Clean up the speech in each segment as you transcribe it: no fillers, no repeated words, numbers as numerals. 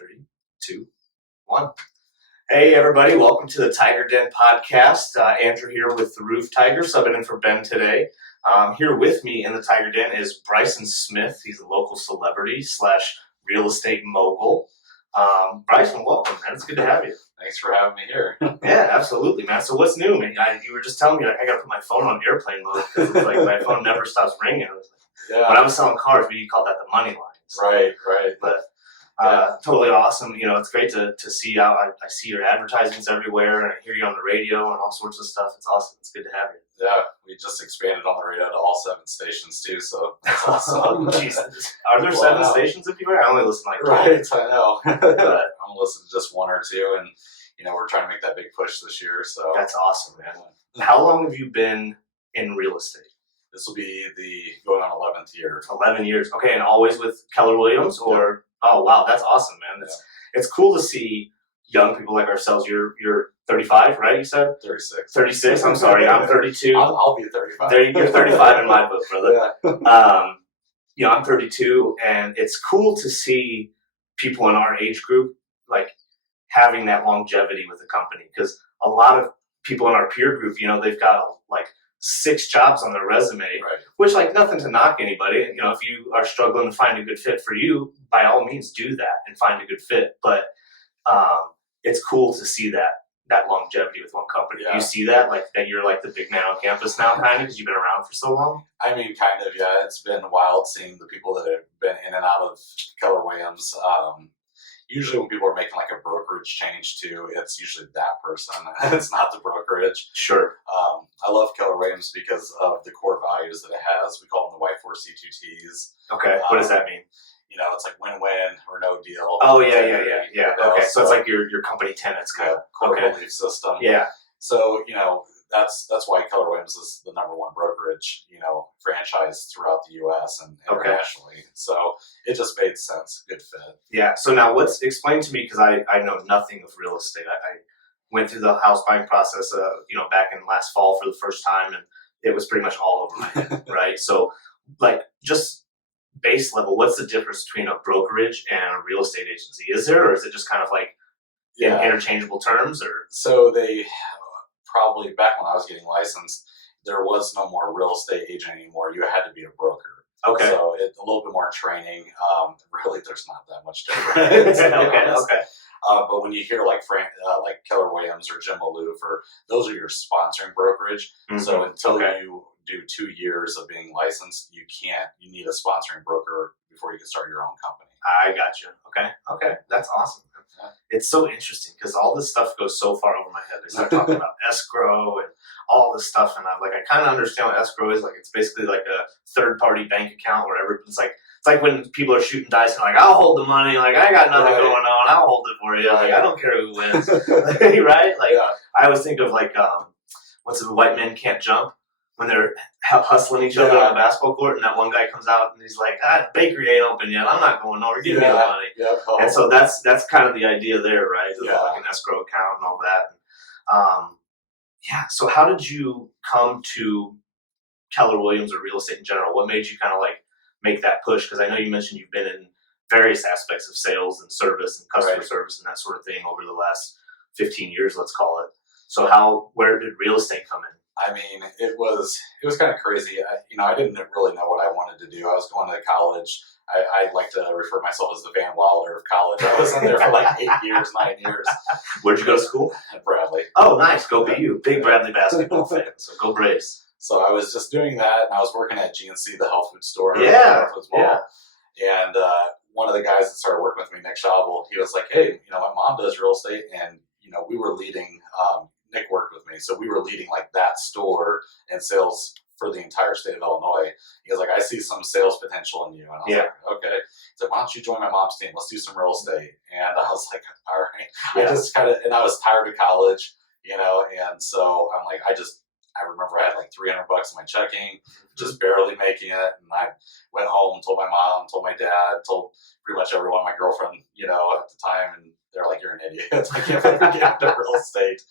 Three, two, one. Hey, everybody. Welcome to the Tiger Den podcast. Andrew here with the Roof Tiger, subbing in for Ben today. Here with me in the Tiger Den is Bryson Smith. He's a local celebrity / real estate mogul. Bryson, welcome, man. It's good to have you. Thanks for having me here. Yeah, absolutely, man. So what's new, man? You were just telling me, like, I got to put my phone on airplane mode because it's like my phone never stops ringing. Yeah. When I was selling cars, we call that the money lines. Right. But totally awesome. You know, it's great to see how I see your advertisements everywhere, and I hear you on the radio and all sorts of stuff. It's awesome. It's good to have you. Yeah, we just expanded on the radio to all 7 stations too, so that's awesome. Oh, Jesus. Are there 7 stations up here? I only listen to like 12. Right, I know. But I'm listening to just 1 or 2, and we're trying to make that big push this year. So that's awesome, man. How long have you been in real estate? This will be going on 11th year. 11 years. Okay, and always with Keller Williams, or oh wow, that's awesome, man. It's cool to see young people like ourselves. You're 35, right? You said 36. 36. I'm sorry, I'm 32. I'll be 35. You're 35 in my book, brother. Yeah. I'm 32, and it's cool to see people in our age group like having that longevity with the company, because a lot of people in our peer group, they've got like 6 jobs on their resume, Right. which, like, nothing to knock anybody. If you are struggling to find a good fit for you, by all means do that and find a good fit. But it's cool to see that longevity with one company. Yeah. You see that, like, that you're like the big man on campus now, kind of, because you've been around for so long? I mean, kind of, yeah. It's been wild seeing the people that have been in and out of Keller Williams. Usually when people are making like a brokerage change too, it's usually that person. It's not the brokerage. Sure. I love Keller Williams because of the core values that it has. We call them the White 4 C2Ts. Okay. What does that mean? It's like win-win or no deal. Oh, yeah. Okay. So it's like your company tenants kind of. Core Okay. belief system. Yeah. So, that's why Keller Williams is the #1 brokerage, franchise throughout the U.S. and internationally. So it just made sense. Good fit. Yeah. So now explain to me, because I know nothing of real estate. I went through the house buying process, back in last fall for the first time, and it was pretty much all over my head, right? So, like, just base level, what's the difference between a brokerage and a real estate agency? Is there, or is it just kind of like interchangeable terms? Or so they probably, back when I was getting licensed, there was no more real estate agent anymore. You had to be a broker. Okay. So a little bit more training. Really, there's not that much difference. Okay. But when you hear like Keller Williams or Jim Maloof, those are your sponsoring brokerage. Mm-hmm. So until you do 2 years of being licensed, you need a sponsoring broker before you can start your own company. I got you. Okay. That's awesome. Yeah. It's so interesting because all this stuff goes so far over my head. They start talking about escrow and all this stuff, and I kind of understand what escrow is. Like, it's basically like a third-party bank account where it's like when people are shooting dice and like, I'll hold the money. Like, I got nothing going on. I'll hold it for you. Like, I don't care who wins. Right? Like, I always think of like, what's it? The White Men Can't Jump, when they're hustling each other on the basketball court, and that one guy comes out and he's like, the bakery ain't open yet. I'm not going over. Give me the money. Yeah. And so that's kind of the idea there, right? Like an escrow account and all that. So how did you come to Keller Williams or real estate in general? What made you kind of like make that push? Because I know you mentioned you've been in various aspects of sales and service and customer service and that sort of thing over the last 15 years, let's call it. So where did real estate come in? I mean, it was kind of crazy. I didn't really know what I wanted to do. I was going to college. I like to refer to myself as the Van Wilder of college. I was in there for like 8 years, 9 years. Where'd you go to school? At Bradley. Oh, nice. Go BU. Big Bradley basketball fan. So go Braves. So I was just doing that, and I was working at GNC, the health food store. Yeah. And one of the guys that started working with me, Nick Schaubel, he was like, hey, my mom does real estate, and, we were leading, Nick worked with me, so we were leading like that store and sales for the entire state of Illinois. He was like, I see some sales potential in you. And I was like, okay. He's like, why don't you join my mom's team? Let's do some real estate. And I was like, all right. Yeah. And I was tired of college, and so I'm like, I remember I had like $300 in my checking, just barely making it. And I went home, told my mom, told my dad, told pretty much everyone, my girlfriend, at the time. And they're like, you're an idiot. I can't ever get into real estate.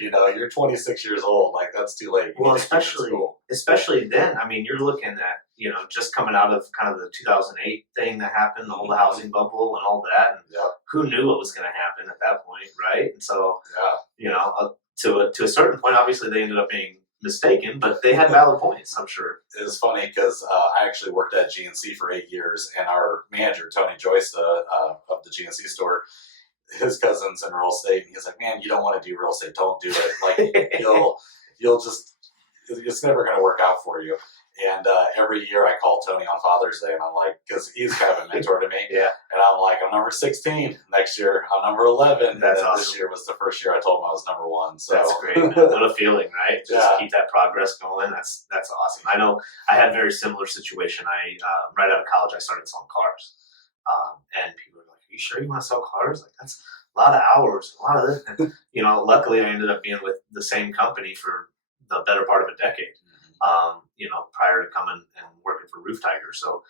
You're 26 years old. Like, that's too late. Well, especially then. I mean, you're looking at, just coming out of kind of the 2008 thing that happened, the whole housing bubble and all that. And who knew what was going to happen at that point, right? And so, Yeah. To a certain point, obviously they ended up being mistaken, but they had valid points, I'm sure. It was funny because I actually worked at GNC for 8 years, and our manager, Tony Joyce, of the GNC store, his cousin's in real estate, and he's like, "Man, you don't want to do real estate. Don't do it. Like you'll just, it's never going to work out for you." And every year I call Tony on Father's Day, and I'm like, because he's kind of a mentor to me. Yeah. And I'm like, I'm number 16. Next year, I'm number 11. That's and awesome. This year was the first year I told him I was number 1. So that's great, man. What a feeling, right? Just Yeah. keep that progress going. That's awesome. I know I had a very similar situation. I right out of college, I started selling cars, and people were like, "Are you sure you want to sell cars? Like that's a lot of hours, a lot of this." And, luckily, I ended up being with the same company for the better part of a decade. Prior to coming and working for Roof Tiger. So,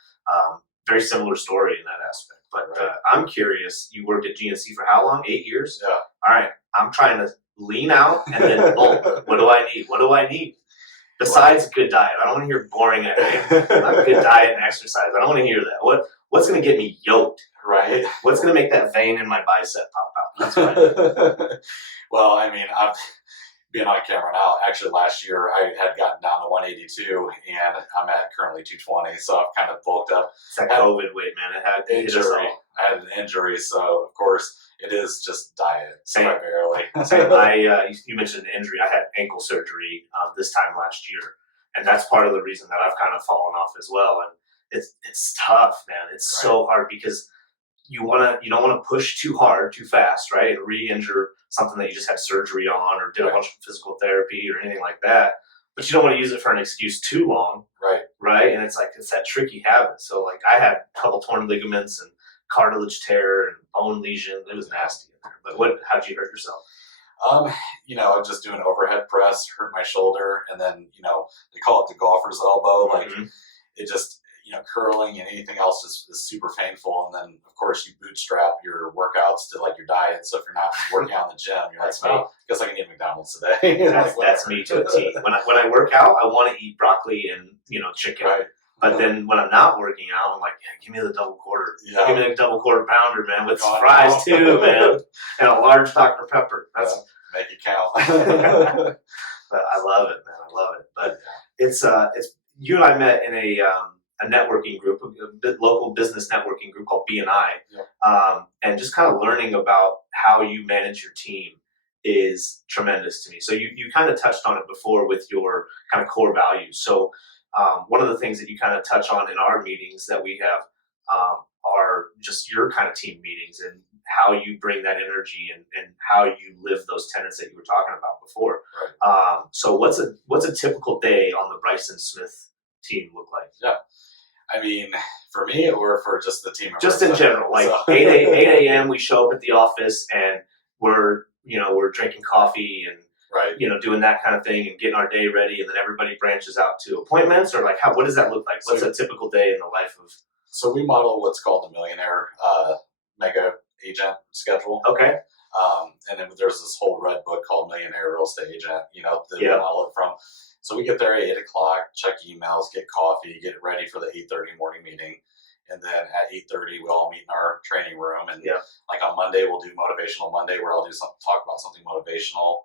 very similar story in that aspect. But I'm curious, you worked at GNC for how long? 8 years? Yeah. All right. I'm trying to lean out and then bulk. What do I need? What do I need? Besides good diet. I don't want to hear boring good diet and exercise. I don't want to hear that. What's going to get me yoked? Right. What's going to make that vein in my bicep pop out? That's right. Well, I mean, I'm being on camera now. Actually, last year I had gotten down to 182, and I'm at currently 220. So I've kind of bulked up. It's that COVID weight, man. It had injury. I had an injury, so of course it is just diet. Same. Primarily. Same. You mentioned an injury. I had ankle surgery this time last year, and that's part of the reason that I've kind of fallen off as well. And it's tough, man. It's so hard because you don't want to push too hard, too fast, right, and re-injure something that you just had surgery on or did a bunch of physical therapy or anything like that. But you don't want to use it for an excuse too long, right? And it's that tricky habit. So like I had a couple torn ligaments and cartilage tear and bone lesion. It was nasty in there. But how did you hurt yourself? Just doing overhead press, hurt my shoulder, and then they call it the golfer's elbow. Like it just. Curling and anything else is super painful. And then, of course, you bootstrap your workouts to like your diet. So if you're not working out in the gym, you're like, oh, I guess I can eat McDonald's today. That's me to a T. When I work out, I want to eat broccoli and chicken. Right. But then when I'm not working out, I'm like, give me the double quarter. Yeah. Give me the double quarter pounder, man, with some fries too, man, and a large Dr. Pepper. That's make it count. But I love it, man. I love it. But it's you and I met in a networking group, a local business networking group called BNI, and just kind of learning about how you manage your team is tremendous to me. So you kind of touched on it before with your kind of core values. So one of the things that you kind of touch on in our meetings that we have are just your kind of team meetings and how you bring that energy and how you live those tenets that you were talking about before. Right. So what's a typical day on the Bryson Smith team look like? Yeah. I mean, for me or for just the team? Just in general, like 8 a.m. we show up at the office and we're drinking coffee and doing that kind of thing and getting our day ready, and then everybody branches out to appointments, or like what does that look like? What's a typical day in the life of? So we model what's called the millionaire mega agent schedule. Okay. And then there's this whole red book called Millionaire Real Estate Agent. That we model it from. So we get there at 8 o'clock, check emails, get coffee, get ready for the 8:30 morning meeting. And then at 8:30, we all meet in our training room. And like on Monday, we'll do Motivational Monday, where I'll talk about something motivational.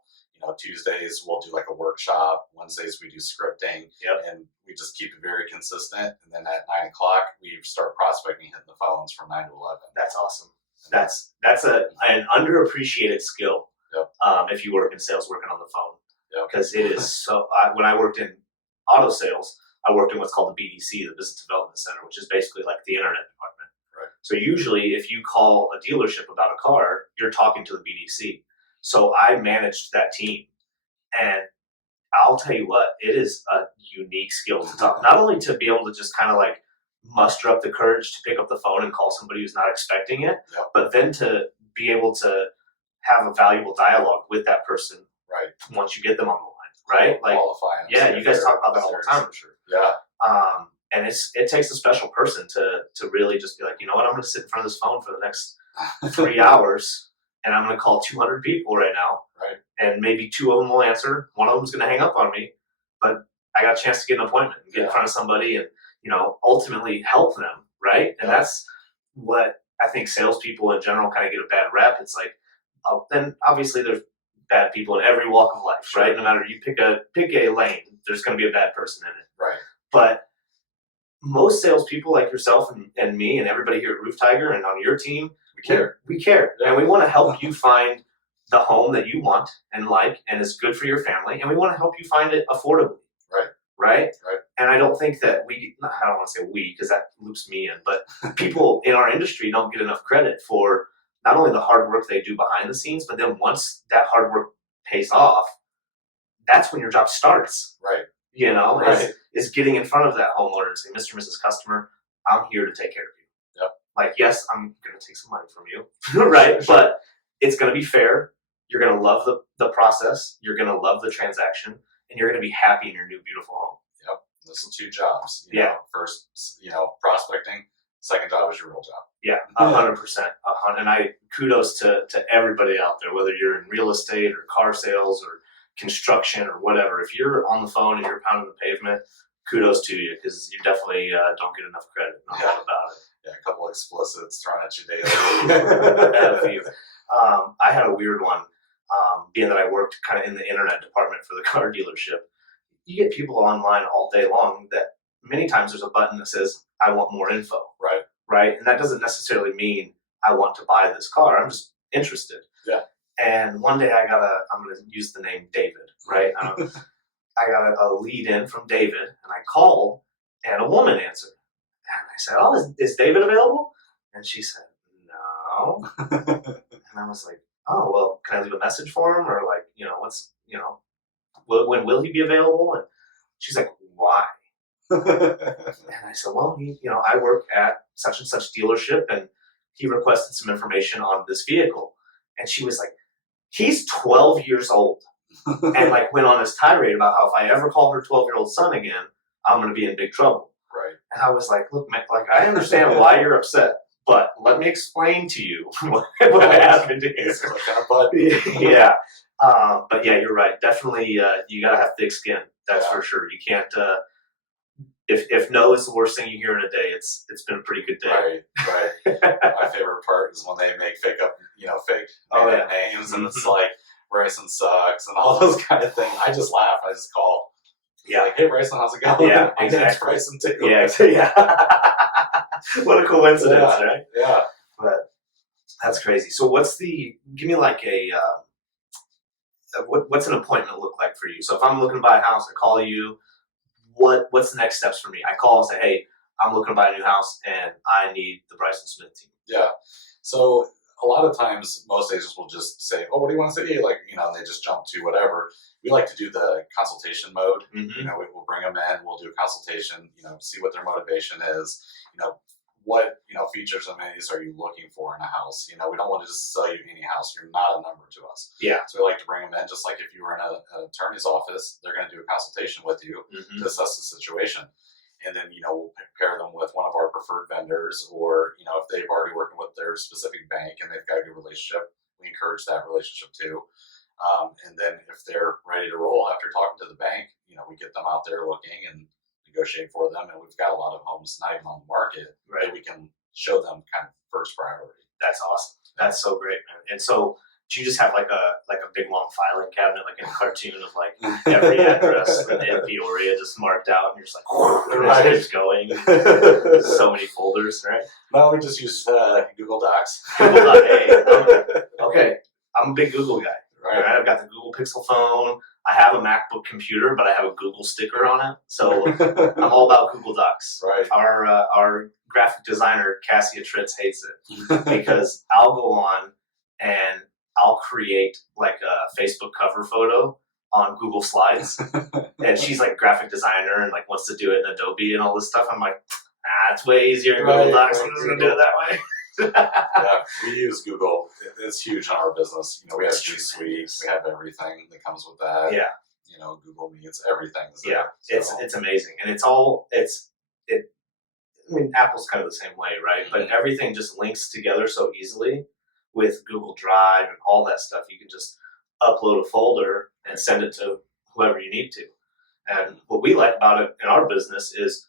Tuesdays, we'll do like a workshop. Wednesdays, we do scripting. And we just keep it very consistent. And then at 9 o'clock, we start prospecting, hitting the phones from 9 to 11. That's awesome. That's an underappreciated skill. If you work in sales, working on the phone. Because it is so. When I worked in auto sales, I worked in what's called the BDC, the Business Development Center, which is basically like the internet department. Right. So usually, if you call a dealership about a car, you're talking to the BDC. So I managed that team, and I'll tell you what, it is a unique skill to talk. Not only to be able to just kind of like muster up the courage to pick up the phone and call somebody who's not expecting it, but then to be able to have a valuable dialogue with that person. Right. Once you get them on the line, right? Like, you guys talk about that all the time, I'm sure. Yeah. And it takes a special person to really just be like, you know what, I'm going to sit in front of this phone for the next 3 hours, and I'm going to call 200 people right now. Right. And maybe 2 of them will answer. One of them's going to hang up on me, but I got a chance to get an appointment and get in front of somebody and ultimately help them, right? And that's what I think salespeople in general kind of get a bad rep. It's like, then obviously there's bad people in every walk of life, right? No matter, you pick a lane, there's going to be a bad person in it. Right. But most salespeople like yourself and me and everybody here at Roof Tiger and on your team, We care. We care, and we want to help you find the home that you want and like, and is good for your family, and we want to help you find it affordably. Right. Right. Right. And I don't think that I don't want to say we, because that loops me in, but people in our industry don't get enough credit for not only the hard work they do behind the scenes, but then once that hard work pays off, that's when your job starts. Right. You know, Right. is getting in front of that homeowner and say, Mr. and Mrs. Customer, I'm here to take care of you. Yep. Like, yes, I'm going to take some money from you, right? Sure. But it's going to be fair. You're going to love the process. You're going to love the transaction, and you're going to be happy in your new beautiful home. Yep. Those are 2 jobs. You Yeah. know, first, prospecting. Second job is your real job. Yeah, 100%. And I kudos to everybody out there, whether you're in real estate or car sales or construction or whatever. If you're on the phone and you're pounding the pavement, kudos to you, because you definitely don't get enough credit. No doubt about it. Yeah, a couple explicits thrown at you daily. I had a few. I had a weird one, being that I worked kind of in the internet department for the car dealership. You get people online all day long that many times there's a button that says, I want more info. Right. Right. And that doesn't necessarily mean I want to buy this car. I'm just interested. Yeah. And one day I'm going to use the name David, right? I got a lead in from David, and I called, and a woman answered. And I said, oh, is David available? And she said, no. And I was like, oh, well, can I leave a message for him? Or like, when will he be available? And she's like, why? And I said, well, I work at such and such dealership, and he requested some information on this vehicle. And she was like, he's 12 years old. And like went on this tirade about how if I ever call her 12-year-old son again, I'm going to be in big trouble. Right. And I was like, look, man, like, I understand why you're upset, but let me explain to you what happened here. Yeah. But yeah, you're right. Definitely, you got to have thick skin. That's for sure. You can't, if no is the worst thing you hear in a day, it's been a pretty good day. Right. My favorite part is when they make fake names, and it's like, Bryson sucks and all those kind of things. I just laugh. I just call. Yeah. Like, hey, Bryson, how's it going? Yeah, My name's exactly. Bryson too. Yeah. What a coincidence, right? Yeah. But that's crazy. So give me like what's an appointment look like for you? So if I'm looking to buy a house, I call you, what's the next steps for me? I call and say, hey, I'm looking to buy a new house and I need the Bryson Smith Team. Yeah. So a lot of times, most agents will just say, "Oh, what do you want to see?" And they just jump to whatever. We like to do the consultation mode. Mm-hmm. We'll bring them in. We'll do a consultation. See what their motivation is. What features and amenities are you looking for in a house? We don't want to just sell you any house. You're not a number to us. Yeah. So we like to bring them in, just like if you were in an attorney's office, they're going to do a consultation with you to assess the situation. And then, we'll pair them with one of our preferred vendors, or, if they've already working with their specific bank and they've got a good relationship, we encourage that relationship too. And then if they're ready to roll after talking to the bank, we get them out there looking and negotiate for them. And we've got a lot of homes not even on the market that we can show them kind of first priority. That's awesome. That's so great, man. And so, do you just have like a big long filing cabinet, like in a cartoon of like every address in Peoria just marked out, and you're just like, it's just going. There's so many folders, right? No, we just use Google Docs. Okay, I'm a big Google guy. Right. I've got the Google Pixel phone. I have a MacBook computer, but I have a Google sticker on it. So I'm all about Google Docs. Right. Our graphic designer, Cassia Tritz, hates it because I'll go on and I'll create like a Facebook cover photo on Google Slides. And she's like graphic designer and like wants to do it in Adobe and all this stuff. I'm like, it's way easier in Google Docs. I'm just going to do it that way. Yeah, we use Google. It's huge in our business. We have G Suite. We have everything that comes with that. Yeah. Google Meets, everything. Yeah, so. It's amazing, and I mean, Apple's kind of the same way, right? Mm-hmm. But everything just links together so easily with Google Drive and all that stuff. You can just upload a folder and send it to whoever you need to. And what we like about it in our business is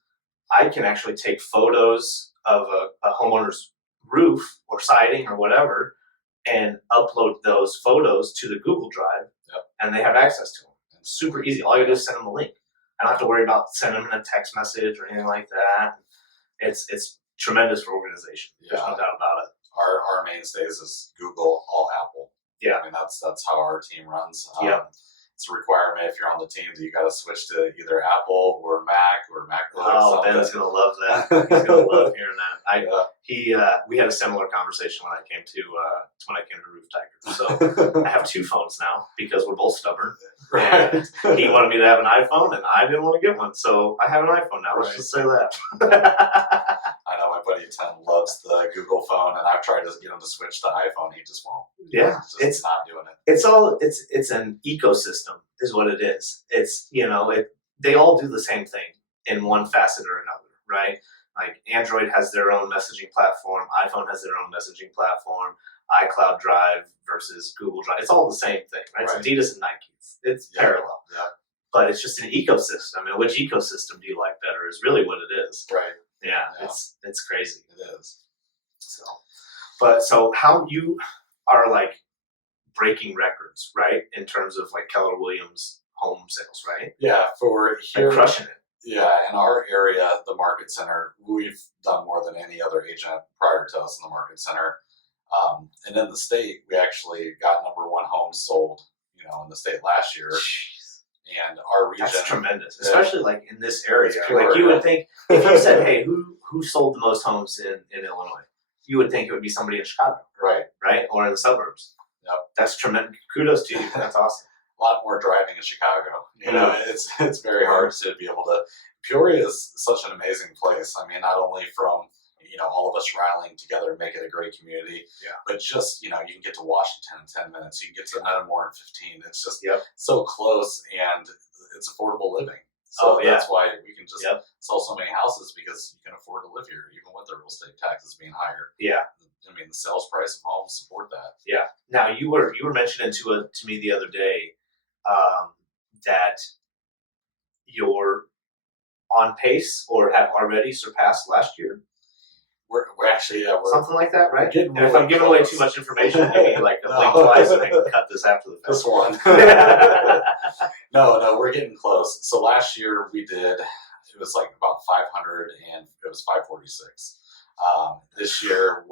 I can actually take photos of a homeowner's roof or siding or whatever and upload those photos to the Google Drive, and they have access to them. It's super easy. All you do is send them a link. I don't have to worry about sending them a text message or anything like that. It's tremendous for organization. There's no doubt about it. Our mainstays is Google, all Apple. Yeah. I mean, that's how our team runs. It's a requirement if you're on the team that you got to switch to either Apple or Mac or MacBook. Oh, Ben's gonna love that. He's gonna love hearing that. We had a similar conversation when I came to Roof Tiger. So I have two phones now because we're both stubborn. Right. And he wanted me to have an iPhone, and I didn't want to get one, so I have an iPhone now. Let's just say that. I know my buddy Tim loves the Google phone, and I've tried to get him to switch to iPhone. He just won't. Yeah, it's not doing it. It's an ecosystem, is what it is. It's they all do the same thing in one facet or another, right? Like Android has their own messaging platform, iPhone has their own messaging platform, iCloud Drive versus Google Drive. It's all the same thing, right? It's Adidas and Nike. It's parallel. Yeah. But it's just an ecosystem. And which ecosystem do you like better is really what it is. Right. Yeah. It's crazy. It is. So how you are like breaking records, right? In terms of like Keller Williams home sales, right? Yeah, for here, like crushing it. Yeah, in our area, the market center, we've done more than any other agent prior to us in the market center. And in the state, we actually got #1 homes sold, in the state last year. Jeez. And our region, that's tremendous, especially like in this area. Pure, like you would think, if you said, "Hey, who sold the most homes in Illinois?" You would think it would be somebody in Chicago, right, or in the suburbs. Yep, that's tremendous. Kudos to you. That's awesome. A lot more driving in Chicago. It's very hard to be able to. Peoria is such an amazing place. I mean, not only from all of us rallying together and make it a great community, but just you can get to Washington in 10 minutes. You can get to Metamore in 15. It's just so close, and it's affordable living. So that's why we can just sell so many houses, because you can afford to live here, even with the real estate taxes being higher. Yeah. I mean, the sales price of homes support that. Yeah. Now you were mentioning to me the other day that you're on pace or have already surpassed last year. We're actually something like that, right? And if I'm giving away too much information, maybe like blink twice and I can cut this after the fact. This one. No, we're getting close. So last year it was like about 500 and it was 546. This year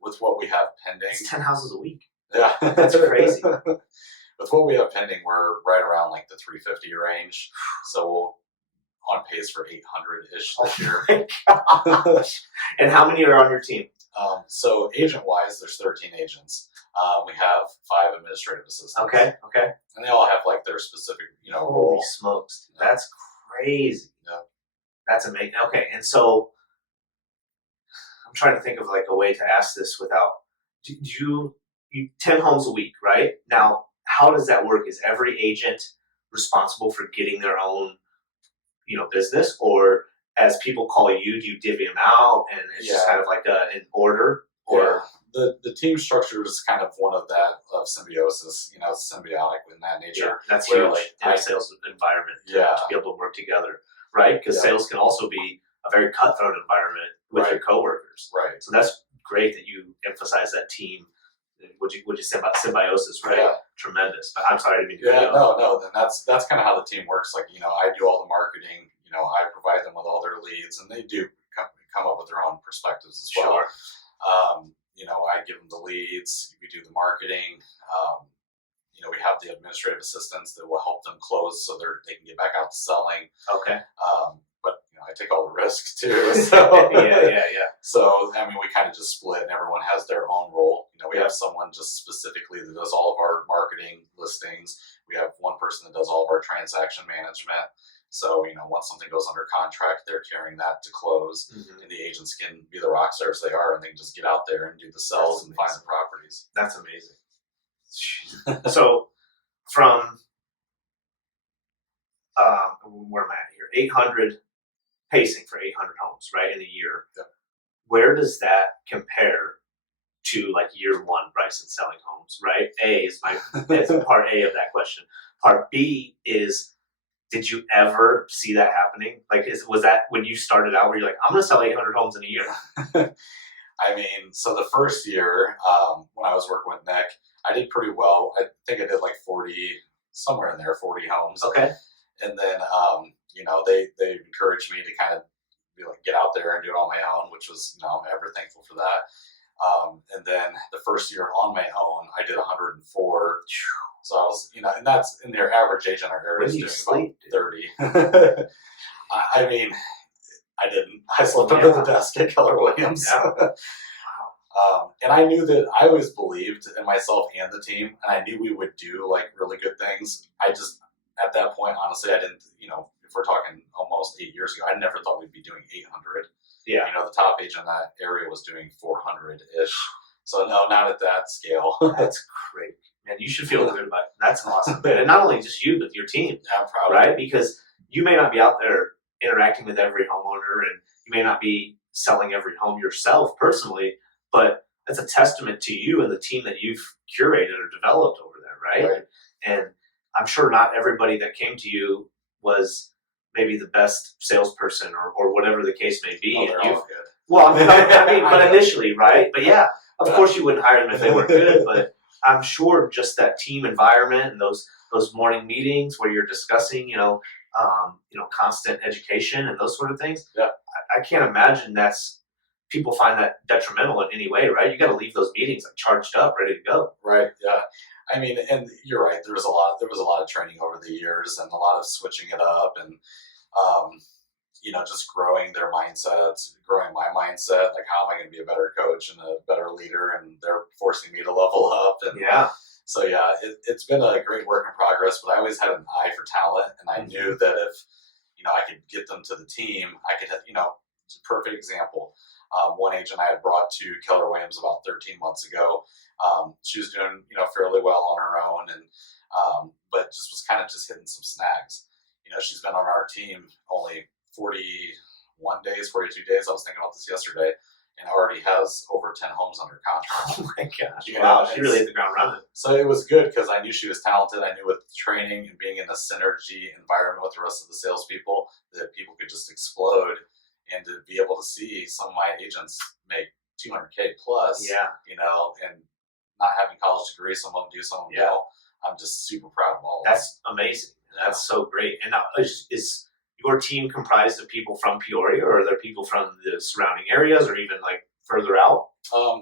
with what we have pending. It's 10 houses a week. Yeah. That's crazy. With what we have pending, we're right around like the 350 range. So we'll on pace for 800-ish this year. Oh my gosh. And how many are on your team? So agent-wise, there's 13 agents. We have 5 administrative assistants. Okay. And they all have like their specific, Holy role. smokes. That's crazy. Yeah. That's amazing. Okay, and so I'm trying to think of like a way to ask this without you 10 homes a week, right? Now, how does that work? Is every agent responsible for getting their own business, or as people call you, do you divvy them out and it's just kind of like an order? Or the team structure is kind of one of symbiosis, it's symbiotic in that nature. Yeah, that's huge in a sales environment to be able to work together, right? Because sales can also be a very cutthroat environment with your coworkers. Right. So that's great that you emphasize that team. Would you say about symbiosis, right? Yeah. Tremendous. But I'm sorry to be. No. Then that's kind of how the team works. Like I do all the marketing. I provide them with all their leads, and they do come up with their own perspectives as well. Sure. I give them the leads. We do the marketing. We have the administrative assistants that will help them close so they can get back out to selling. Okay. But I take all the risks too. So yeah. So I mean, we kind of just split, and everyone has their own role. We have someone just specifically that does all of our marketing listings. We have one person that does all of our transaction management. So once something goes under contract, they're carrying that to close, and the agents can be the rock stars they are, and they can just get out there and do the sales and find the properties. That's amazing. So from where am I at here? 800 pacing for 800 homes, right, in a year. Yep. Where does that compare to like year one Bryson selling homes, right? Is part A of that question. Part B is, did you ever see that happening? Like, was that when you started out where you're like, I'm going to sell 800 homes in a year? I mean, so the first year when I was working with Nick, I did pretty well. I think I did like 40, somewhere in there, 40 homes. Okay. And then, they encouraged me to kind of be like, get out there and do it on my own, which was, I'm ever thankful for that. And then the first year on my own, I did 104. So I was, and that's in their average age in our area is doing about 30. I mean, I didn't. I slept under the desk at Keller Williams. Yeah. And I knew that I always believed in myself and the team, and I knew we would do like really good things. I just, at that point, honestly, I didn't, if we're talking almost 8 years ago, I never thought we'd be doing 800. Yeah. The top age in that area was doing 400-ish. So no, not at that scale. That's great. Man, you should feel good about it. That's awesome. And not only just you, but your team. I'm proud right? of it. Because you may not be out there interacting with every homeowner, and you may not be selling every home yourself personally, but that's a testament to you and the team that you've curated or developed over there, right? And I'm sure not everybody that came to you was maybe the best salesperson or whatever the case may be. Oh, they're all good. Well, I mean, but initially, right? But yeah, of course you wouldn't hire them if they weren't good, but I'm sure just that team environment and those morning meetings where you're discussing, constant education and those sort of things. Yeah. I can't imagine people find that detrimental in any way, right? You got to leave those meetings like charged up, ready to go. Right. Yeah. I mean, and you're right. There was a lot of training over the years and a lot of switching it up and, just growing their mindsets, growing my mindset, like how am I going to be a better coach and a better leader, and they're forcing me to level up. And yeah. So yeah, it's been a great work in progress, but I always had an eye for talent, and I knew that if, I could get them to the team, I could, it's a perfect example. One agent I had brought to Keller Williams about 13 months ago, she was doing, fairly well on her own, and but just was kind of just hitting some snags. She's been on our team only 41 days, 42 days. I was thinking about this yesterday, and already has over 10 homes under contract. Oh my gosh! Wow, she really hit the ground running. So it was good because I knew she was talented. I knew with training and being in a synergy environment with the rest of the salespeople that people could just explode. And to be able to see some of my agents make $200K plus, and not having college degrees, some of them do, some of them don't. I'm just super proud of all of that. That's amazing. That's so great. And now, is your team comprised of people from Peoria, or are there people from the surrounding areas, or even like further out?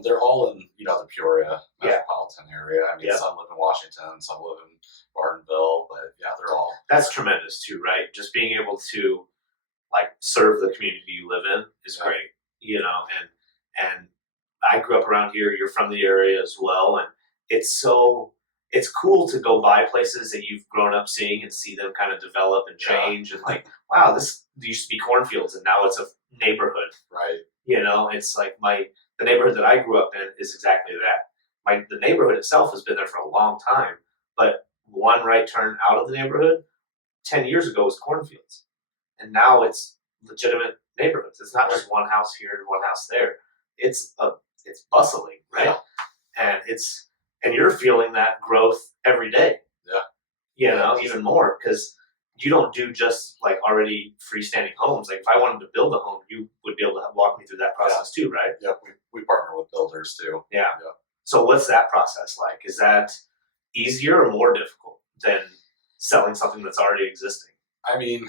They're all in, the Peoria metropolitan area. I mean, some live in Washington, some live in Bartonville, but they're all. That's tremendous too, right? Just being able to serve the community you live in is great, and I grew up around here. You're from the area as well, and it's cool to go by places that you've grown up seeing and see them kind of develop and change, and wow, this used to be cornfields and now it's a neighborhood, right? It's like the neighborhood that I grew up in is exactly that. The neighborhood itself has been there for a long time, but one right turn out of the neighborhood 10 years ago was cornfields. And now it's legitimate neighborhoods. It's not just one house here and one house there. It's bustling, right? Yeah. And you're feeling that growth every day. Yeah. Even more, because you don't do just already freestanding homes. Like if I wanted to build a home, you would be able to walk me through that process too, right? Yeah, we partner with builders too. Yeah. So what's that process like? Is that easier or more difficult than selling something that's already existing? I mean,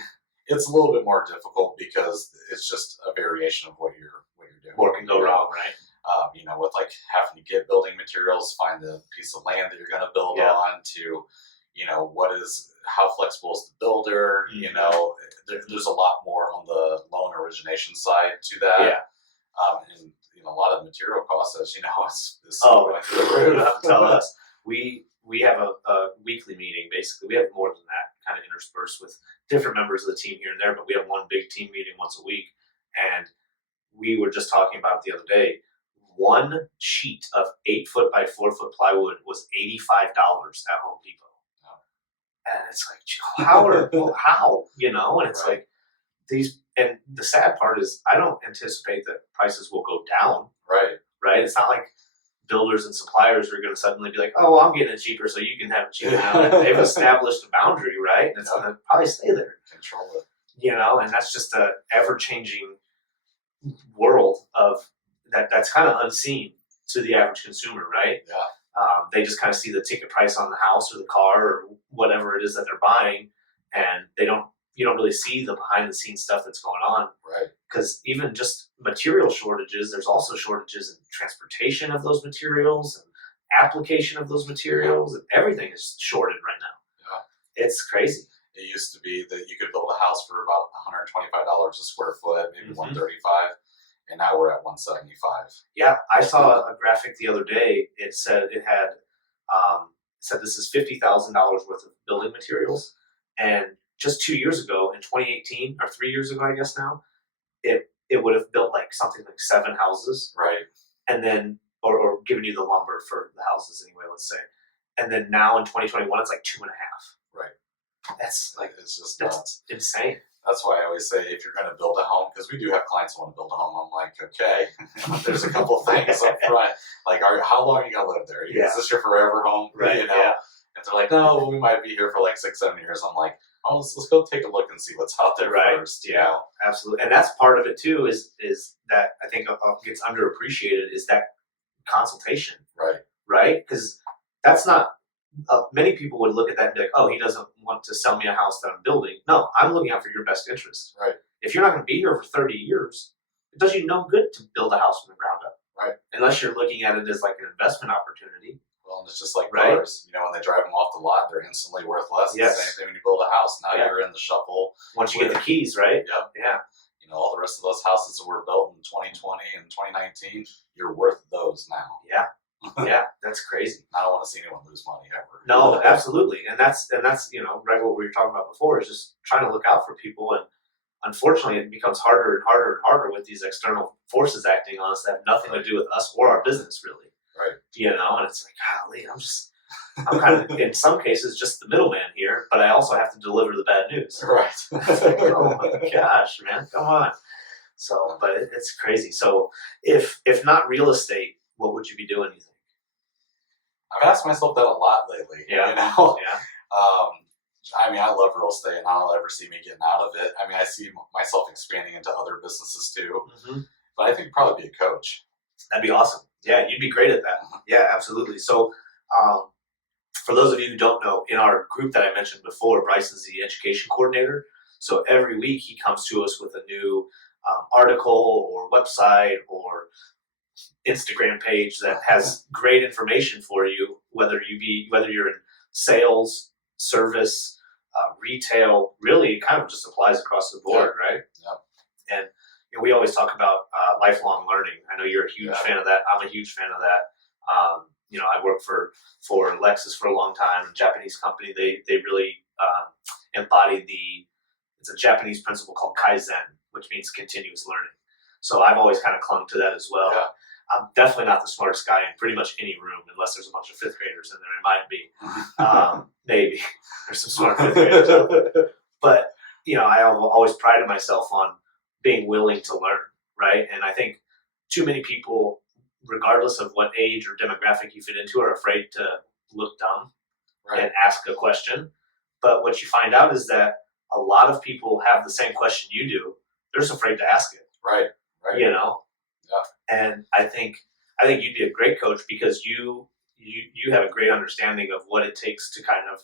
it's a little bit more difficult because it's just a variation of what you're doing. What can go wrong, right? With having to get building materials, find the piece of land that you're going to build on, to, how flexible is the builder? There's a lot more on the loan origination side to that. Yeah. And a lot of material costs, as you know, is tell us. We have a weekly meeting. Basically, we have more than that, kind of interspersed with different members of the team here and there, but we have one big team meeting once a week. And we were just talking about it the other day. One sheet of 8-foot by 4-foot plywood was $85 at Home Depot. And it's like, how? And it's like these. And the sad part is, I don't anticipate that prices will go down. Right. It's not like builders and suppliers are going to suddenly be like, oh, well, I'm getting it cheaper, so you can have it cheaper now. They've established a boundary, right? And it's going to probably stay there. Control it. And that's just a ever-changing world of that's kind of unseen to the average consumer, right? Yeah. They just kind of see the ticket price on the house or the car or whatever it is that they're buying, and you don't really see the behind the scenes stuff that's going on. Right. Because even just material shortages, there's also shortages in transportation of those materials and application of those materials, and everything is shorted right now. Yeah. It's crazy. It used to be that you could build a house for about $125 a square foot, maybe Mhm. $135, and now we're at $175. Yeah, I saw a graphic the other day. It said this is $50,000 worth of building materials, and just 2 years ago, in 2018 or 3 years ago, I guess now, it would have built like something like 7 houses, Right. and then or given you the lumber for the houses anyway, let's say, and then now in 2021, it's like 2.5. Right. That's like It's just that's nuts. insane. That's why I always say if you're going to build a home, because we do have clients who want to build a home, I'm like, okay, there's a couple of things up front. Like, how long are you going to live there? Yeah. Is this your forever home? Right. You know? Yeah. And they're like, no, we might be here for like 6-7 years. I'm like, oh, let's go take a look and see what's out there Right. first. You Yeah. know? Absolutely, and that's part of it too. Is that I think gets underappreciated is that consultation, Right. right? Because that's not. Many people would look at that and be like, "Oh, he doesn't want to sell me a house that I'm building." No, I'm looking out for your best interest. Right. If you're not going to be here for 30 years, it does you no good to build a house from the ground up. Right. Unless you're looking at it as like an investment opportunity. Well, and it's just like Right. cars. You know, when they drive them off the lot, they're instantly worth less. Yes. It's the same thing when you build a house. Now Yeah. you're in the shuffle. Once you get the keys, right? Yep. Yeah. You know, all the rest of those houses that were built in 2020 and 2019, you're worth those now. Yeah. Yeah. That's crazy. I don't want to see anyone lose money ever. No, absolutely, and that's right what we were talking about before is just trying to look out for people, and unfortunately, it becomes harder and harder and harder with these external forces acting on us that have nothing to do with us or our business, really. Right. And it's like, golly, I'm kind of in some cases just the middleman here, but I also have to deliver the bad news. Right. It's like, oh my gosh, man, come on. So, but it's crazy. So, if not real estate, what would you be doing? You think? I've asked myself that a lot lately. Yeah. You know? Yeah. I mean, I love real estate, and I don't ever see me getting out of it. I mean, I see myself expanding into other businesses too. Mm-hmm. But I think probably be a coach. That'd be awesome. Yeah, you'd be great at that. Yeah, absolutely. So, for those of you who don't know, in our group that I mentioned before, Bryson's the education coordinator. So every week he comes to us with a new article or website or Instagram page that has great information for you, whether you're in sales, service, retail. Really, it kind of just applies across the board, right? Yeah. And we always talk about lifelong learning. I know you're a huge Yeah. fan of that. I'm a huge fan of that. I worked for Lexus for a long time, a Japanese company. They really embody it's a Japanese principle called Kaizen, which means continuous learning. So I've always kind of clung to that as well. Yeah. I'm definitely not the smartest guy in pretty much any room, unless there's a bunch of fifth graders in there. It might be. Maybe there's some smart fifth graders out there. But I always prided myself on being willing to learn, right? And I think too many people, regardless of what age or demographic you fit into, are afraid to look dumb Right. and ask a question. But what you find out is that a lot of people have the same question you do. They're just afraid to ask it. Right. Right. Yeah. And I think you'd be a great coach because you have a great understanding of what it takes to kind of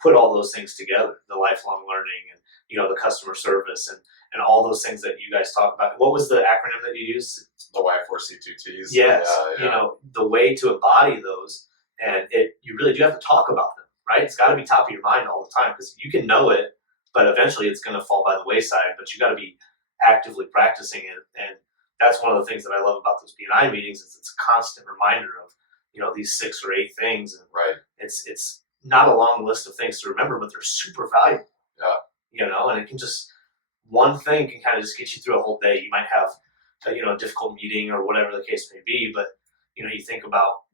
put all those things together, the lifelong learning and the customer service and all those things that you guys talk about. What was the acronym that you used? The Y4C2Ts. Yes. Yeah. The way to embody those, and you really do have to talk about them, right? It's got to be top of your mind all the time because you can know it, but eventually it's going to fall by the wayside. But you got to be actively practicing it, and that's one of the things that I love about those B&I meetings is it's a constant reminder of these 6 or 8 things, and Right. it's not a long list of things to remember, but they're super valuable. Yeah. And it can one thing can kind of just get you through a whole day. You might have a difficult meeting or whatever the case may be, but you think about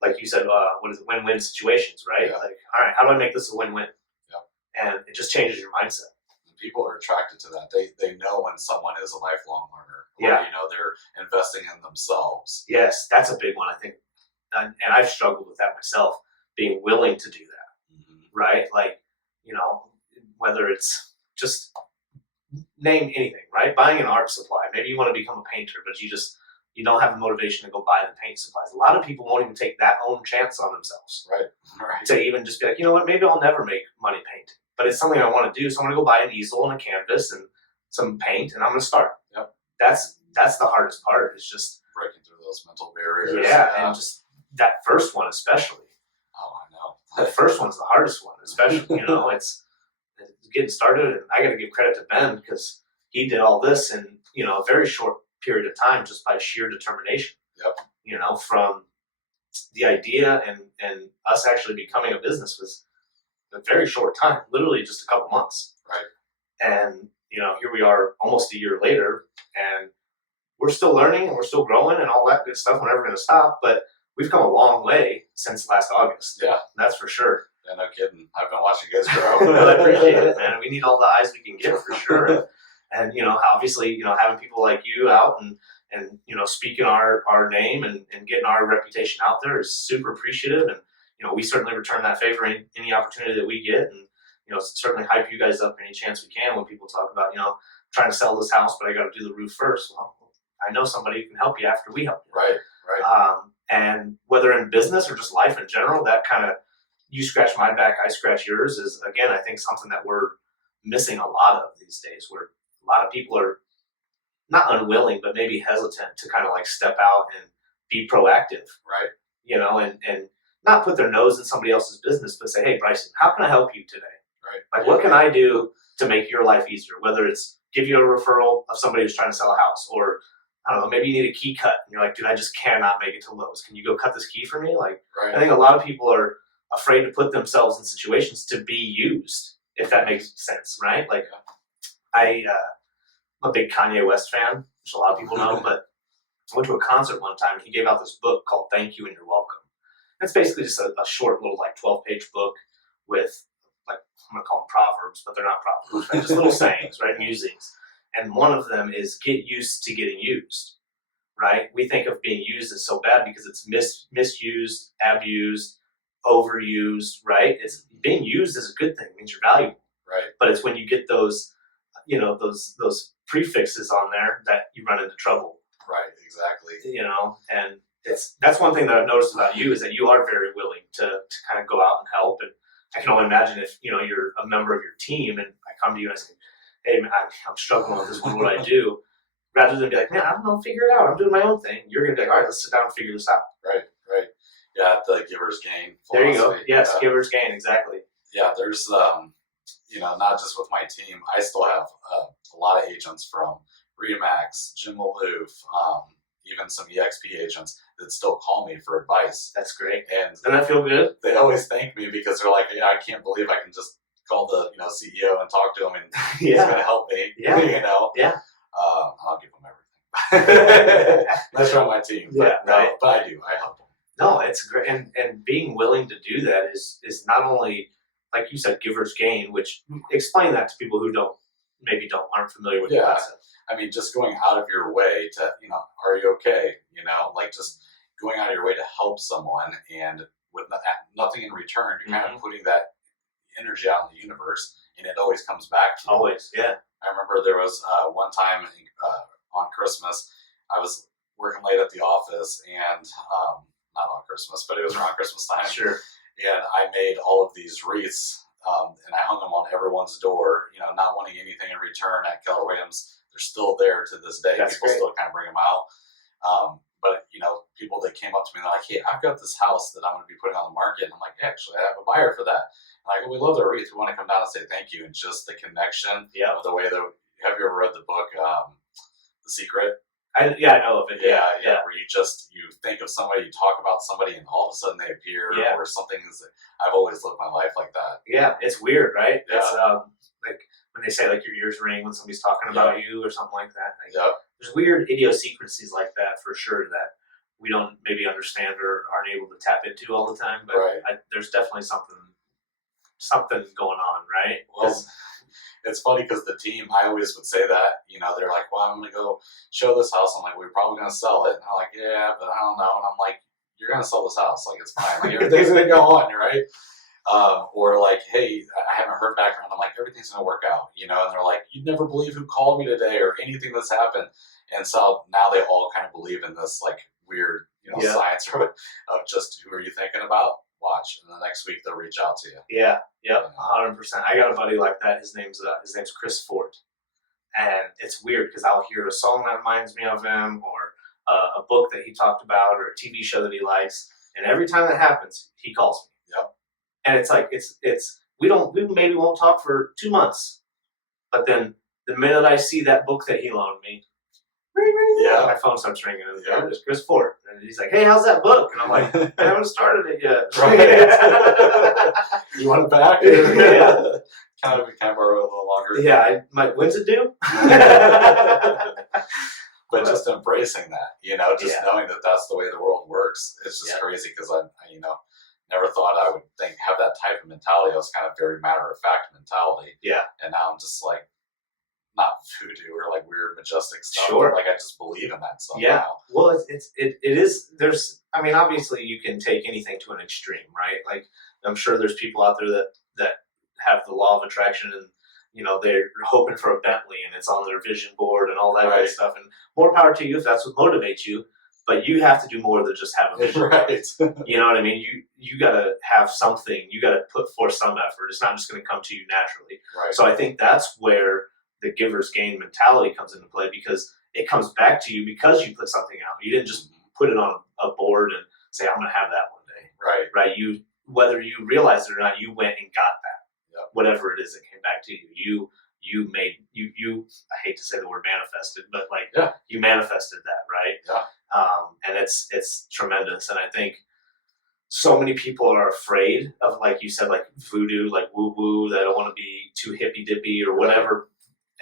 like you said, what is it, win-win situations, right? Yeah. Like, all right, how do I make this a win-win? Yeah. And it just changes your mindset. People are attracted to that. They know when someone is a lifelong learner. Yeah. Or, they're investing in themselves. Yes, that's a big one, I think. And I've struggled with that myself, being willing to do that, Mm-hmm. right? Like, whether it's just name anything, right? Buying an art supply. Maybe you want to become a painter, but you just you don't have the motivation to go buy the paint supplies. A lot of people won't even take that own chance on themselves. Right. To even just be like, you know what, maybe I'll never make money painting, but it's something I want to do. So I'm going to go buy an easel and a canvas and some paint, and I'm going to start. Yep. That's the hardest part. It's just breaking through those mental barriers. Yeah, and just that first one especially. Oh, I know. The first one's the hardest one, especially. It's getting started, and I got to give credit to Ben because he did all this in a very short period of time just by sheer determination. Yep. From the idea and us actually becoming a business was a very short time, literally just a couple months. Right. And here we are almost a year later, and we're still learning and we're still growing and all that good stuff. We're never going to stop, but we've come a long way since last August. Yeah. That's for sure. Yeah, no kidding. I've been watching you guys grow. I appreciate it, man. We need all the eyes we can get for sure. And obviously, having people like you out and speaking our name and getting our reputation out there is super appreciative. And we certainly return that favor any opportunity that we get, and certainly hype you guys up any chance we can when people talk about trying to sell this house, but I got to do the roof first. Well, I know somebody who can help you after we help you. Right. And whether in business or just life in general, that kind of you scratch my back, I scratch yours is, again, I think something that we're missing a lot of these days, where a lot of people are not unwilling, but maybe hesitant to kind of like step out and be proactive. Right. And not put their nose in somebody else's business, but say, hey, Bryson, how can I help you today? Right. Like, what can I do to make your life easier? Whether it's give you a referral of somebody who's trying to sell a house, or I don't know, maybe you need a key cut and you're like, dude, I just cannot make it to Lowe's. Can you go cut this key for me? Like, Right. I think a lot of people are afraid to put themselves in situations to be used, if that makes sense, right? Like, I'm a big Kanye West fan, which a lot of people know, but I went to a concert one time and he gave out this book called Thank You and You're Welcome. It's basically just a short little 12-page book with I'm gonna call them proverbs, but they're not proverbs, right? Just little sayings, right? Musings. And one of them is get used to getting used, right? We think of being used as so bad because it's misused, abused, overused, right? It's being used is a good thing. It means you're valuable. Right. But it's when you get those, those prefixes on there that you run into trouble. Right. Exactly. And that's one thing that I've noticed about you is that you are very willing to kind of go out and help. And I can only imagine if you're a member of your team and I come to you and I say, hey man, I'm struggling with this one, what do I do? Rather than be like, man, I don't know, figure it out, I'm doing my own thing. You're gonna be like, all right, let's sit down and figure this out. Right. Yeah, the giver's gain philosophy. There you go. Yes, giver's gain, exactly. Yeah, there's not just with my team. I still have a lot of agents from Remax, Jim Maloof, even some EXP agents that still call me for advice. That's great. And doesn't that feel good? They always thank me because they're like, I can't believe I can just call the CEO and talk to him and he's going to help me. Yeah. Yeah. I'll give them everything. That's from my team. But, right. But I do. I help them. No, it's great. And being willing to do that is not only, like you said, giver's gain, which explain that to people who aren't familiar with the concept. I mean, just going out of your way to, are you okay? Just going out of your way to help someone, and with nothing in return, you're kind of putting that energy out in the universe, and it always comes back to you. Always, yeah. I remember there was one time on Christmas, I was working late at the office, and not on Christmas, but it was around Christmas time. Sure. And I made all of these wreaths, and I hung them on everyone's door, not wanting anything in return at Keller Williams. They're still there to this day. That's People great. still kind of bring them out. But people that came up to me, they're like, hey, I've got this house that I'm going to be putting on the market. And I'm like, actually, I have a buyer for that. And I'm like, we love the wreath. We want to come down and say thank you. And just the connection of the way that, have you ever read the book, The Secret? I know of it. Yeah. Where you think of somebody, you talk about somebody, and all of a sudden they appear, or something is. I've always lived my life like that. Yeah, it's weird, right? Yeah. It's like when they say your ears ring when somebody's talking about you or something like that. There's weird idiosyncrasies like that for sure that we don't maybe understand or aren't able to tap into all the time. But there's definitely something going on, right? Well, it's funny because the team, I always would say that, they're like, well, I'm going to go show this house. I'm like, we're probably going to sell it. And I'm like, yeah, but I don't know. And I'm like, you're going to sell this house. Like, it's fine. Like, everything's going to go on, right? Or like, hey, I haven't heard back from them. I'm like, everything's going to work out, and they're like, you'd never believe who called me today or anything that's happened. And so now they all kind of believe in this like weird, science of just who are you thinking about? Watch, and the next week they'll reach out to you. Yeah, yep, 100%. I got a buddy like that. His name's Chris Fort, and it's weird because I'll hear a song that reminds me of him, or a book that he talked about, or a TV show that he likes, and every time that happens, he calls me. Yep. And it's like we maybe won't talk for 2 months, but then the minute I see that book that he loaned me, Yeah. my phone starts ringing, and it's Chris Fort, and he's like, "Hey, how's that book?" And I'm like, "I haven't started it yet." Right. You want it back? Yeah. Kind of borrow a little longer. Yeah, when's it due? But just embracing that, just knowing that that's the way the world works. It's just crazy because I never thought I would have that type of mentality. I was kind of very matter of fact mentality. Yeah. And now I'm just like, not voodoo or like weird majestic stuff. Sure. But like I just believe in that stuff. Yeah. Now. Well, it is. Obviously you can take anything to an extreme, right? Like I'm sure there's people out there that have the law of attraction, and they're hoping for a Bentley and it's on their vision board and all that kind of stuff. And more power to you if that's what motivates you. But you have to do more than just have a vision. Right. You know what I mean? You got to have something. You got to put forth some effort. It's not just going to come to you naturally. Right. So I think that's where the giver's gain mentality comes into play, because it comes back to you because you put something out. You didn't just put it on a board and say, "I'm going to have that one day." Right. Right. Whether you realized it or not, you went and got that. Yep. Whatever it is that came back to you. You made I hate to say the word manifested, but you manifested that, right? Yeah. And it's tremendous. And I think so many people are afraid of, like you said, like voodoo, like woo woo. They don't want to be too hippy dippy or whatever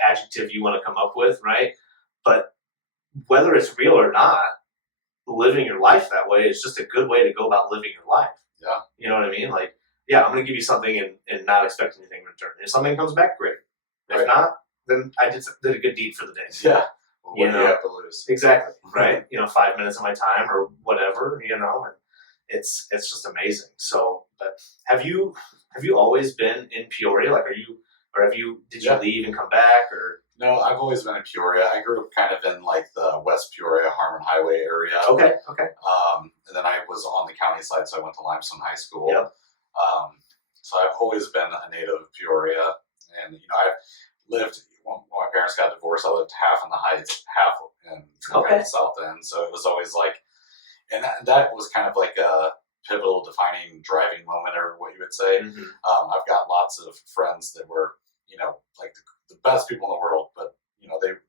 adjective you want to come up with, right? But whether it's real or not, living your life that way is just a good way to go about living your life. Yeah. You know what I mean? Like, I'm going to give you something and not expect anything in return. If something comes back, great. If not, then I did a good deed for the day. Yeah. Well, what do you have to lose? Exactly. Right. 5 minutes of my time or whatever, and it's just amazing. So, but have you always been in Peoria? Like, did you leave and come back, or? No, I've always been in Peoria. I grew up kind of in like the West Peoria, Harmon Highway area. Okay. And then I was on the county side, so I went to Limestone High School. Yep. So I've always been a native of Peoria. And, I've lived, when my parents got divorced, I lived half in the Heights, half in the South End. So it was always like, and that was kind of like a pivotal defining driving moment, or what you would say. Mm-hmm. I've got lots of friends that were, like the best people in the world, but,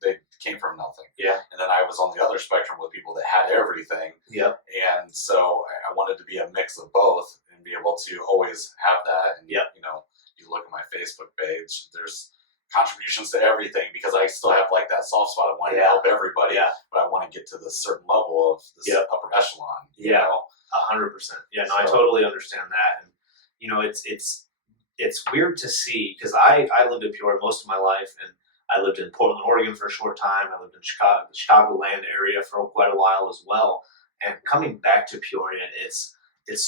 they came from nothing. Yeah. And then I was on the other spectrum with people that had everything. Yep. And so I wanted to be a mix of both and be able to always have that. And, you look at my Facebook page, there's contributions to everything, because I still have like that soft spot of wanting to help everybody, but I want to get to this certain level of this upper echelon. You know? 100%. Yeah, no, I totally understand that. And, it's weird to see, because I lived in Peoria most of my life, and I lived in Portland, Oregon for a short time. I lived in the Chicagoland area for quite a while as well. And coming back to Peoria, it's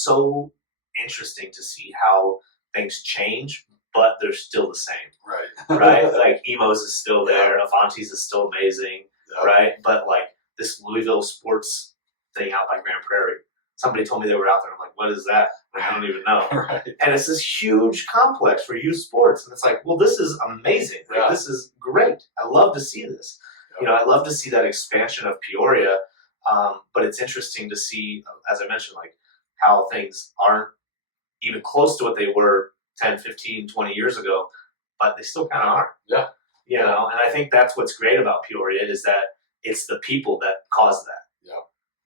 so interesting to see how things change, but they're still the same. Right. Right? Like Emo's is still there, Avanti's is still amazing, right? But like this Louisville sports thing out by Grand Prairie, somebody told me they were out there. I'm like, what is that? I don't even know. Right. And it's this huge complex for youth sports. And it's like, well, this is amazing. Like, this is great. I love to see this. I love to see that expansion of Peoria. But it's interesting to see, as I mentioned, like how things aren't even close to what they were 10, 15, 20 years ago, but they still kind of are. Yeah. And I think that's what's great about Peoria, is that it's the people that cause that.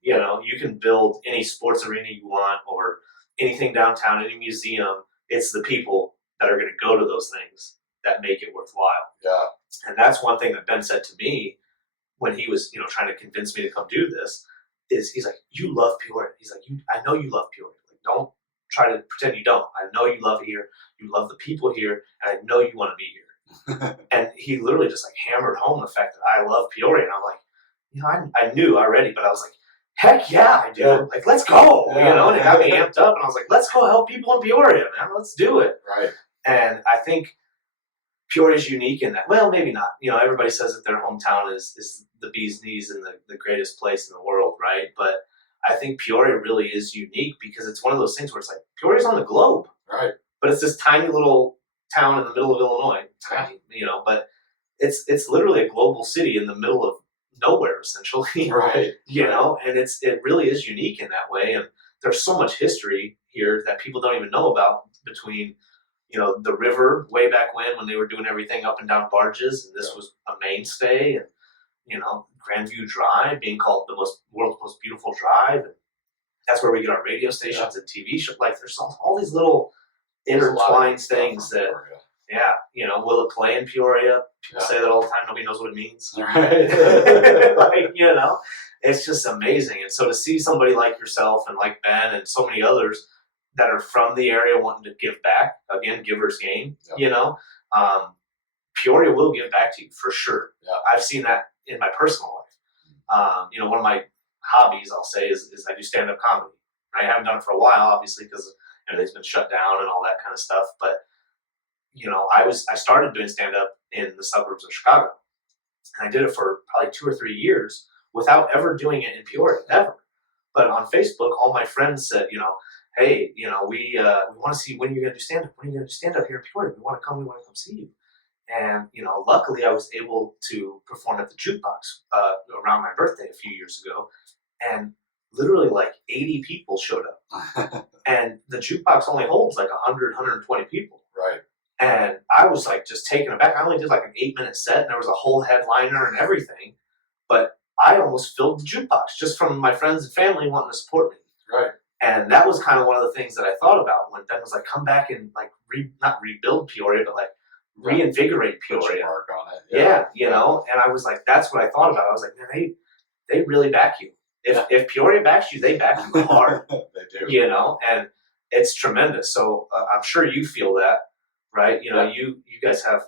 Yeah. You can build any sports arena you want, or anything downtown, any museum. It's the people that are going to go to those things that make it worthwhile. Yeah. And that's one thing that Ben said to me when he was, trying to convince me to come do this, is he's like, "You love Peoria." He's like, I know you love Peoria. Like, don't try to pretend you don't. I know you love it here. You love the people here, and I know you want to be here. And he literally just like hammered home the fact that I love Peoria. And I'm like, I knew already, but I was like, heck yeah, I do. Yeah. Like, let's go. Yeah. And it got me amped up. And I was like, let's go help people in Peoria, man. Let's do it. Right. And I think Peoria's unique in that. Well, maybe not. Everybody says that their hometown is the bee's knees and the greatest place in the world, right? But I think Peoria really is unique because it's one of those things where it's like Peoria's on the globe, Right. but it's this tiny little town in the middle of Illinois, tiny, but it's literally a global city in the middle of nowhere, essentially. Right. And it really is unique in that way. And there's so much history here that people don't even know about between, the river way back when they were doing everything up and down barges, and this was a mainstay, and Grandview Drive being called the world's most beautiful drive. And that's where we get our radio stations and TV shows. Like there's all these little intertwined things that. Yeah, will it play in Peoria? People say that all the time. Nobody knows what it means. Right. It's just amazing. And so to see somebody like yourself and like Ben and so many others that are from the area wanting to give back, again, giver's gain, Peoria will give back to you for sure. Yeah. I've seen that in my personal life. One of my hobbies, I'll say, is I do stand-up comedy. I haven't done it for a while, obviously, because it's been shut down and all that kind of stuff. But I started doing stand-up in the suburbs of Chicago, and I did it for probably 2 or 3 years without ever doing it in Peoria, ever. But on Facebook, all my friends said, hey, we want to see when you're going to do stand-up. When are you going to do stand-up here in Peoria? We want to come see you. And, luckily I was able to perform at the jukebox around my birthday a few years ago, and literally like 80 people showed up. And the jukebox only holds like 100, 120 people. Right. And I was like just taken aback. I only did like an 8-minute set, and there was a whole headliner and everything. But I almost filled the jukebox just from my friends and family wanting to support me. Right. And that was kind of one of the things that I thought about when Ben was like, come back and like not rebuild Peoria, but like reinvigorate Peoria. Put your mark on it. Yeah, and I was like, that's what I thought about. I was like, man, they really back you. If Peoria backs you, they back you hard. They do. And it's tremendous. So I'm sure you feel that. Right, you guys have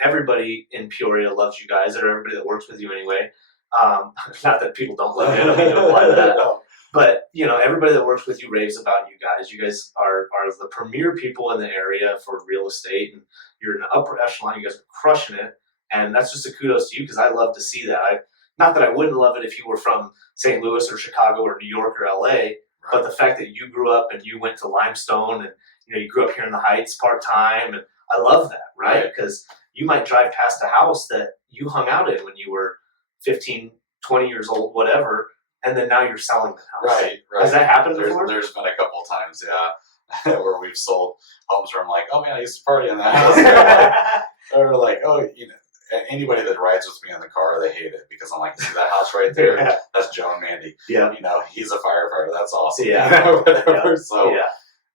everybody in Peoria loves you guys, or everybody that works with you anyway. Not that people don't love you, I don't mean to imply that. No. But everybody that works with you raves about you guys. You guys are the premier people in the area for real estate, and you're in the upper echelon. You guys are crushing it, and that's just a kudos to you because I love to see that. Not that I wouldn't love it if you were from St. Louis or Chicago or New York or LA, but the fact that you grew up and you went to Limestone and you grew up here in the Heights part-time, and I love that, right? Because you might drive past a house that you hung out in when you were 15, 20 years old, whatever, and then now you're selling the house. Right. Has that happened before? There's been a couple times, where we've sold homes where I'm like, oh man, I used to party in that house. Or like, anybody that rides with me in the car, they hate it because I'm like, see that house right there? That's Joe and Mandy. Yeah. He's a firefighter. That's awesome. Yeah. Whatever. So